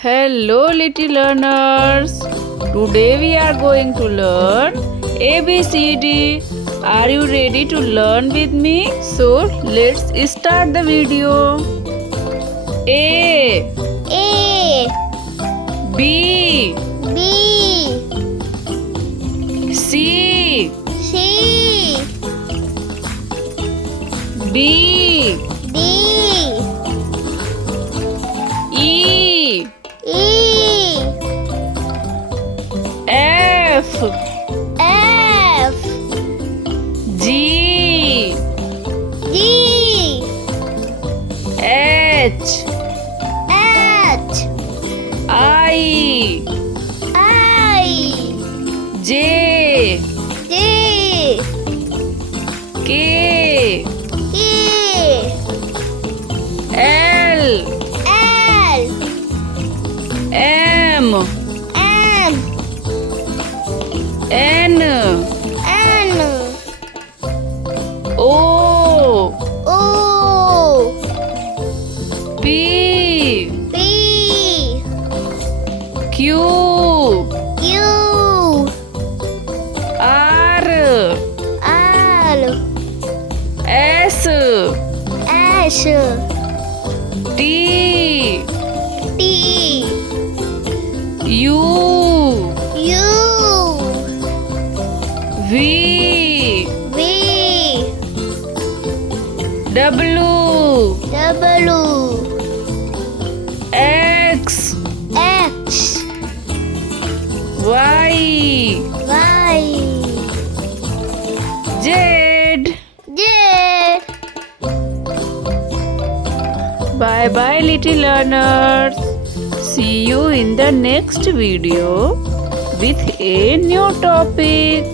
Hello, little learners. Today we are going to learn ABCD. Are you ready to learn with me? So let's start the video. A A B B C C D D E E F F G D H H I I J J K K L L M M N N O O P P Q Q R R S S T T U U V V W W X X Y Y Z. Z. Bye bye, little learners. See you in the next video with a new topic.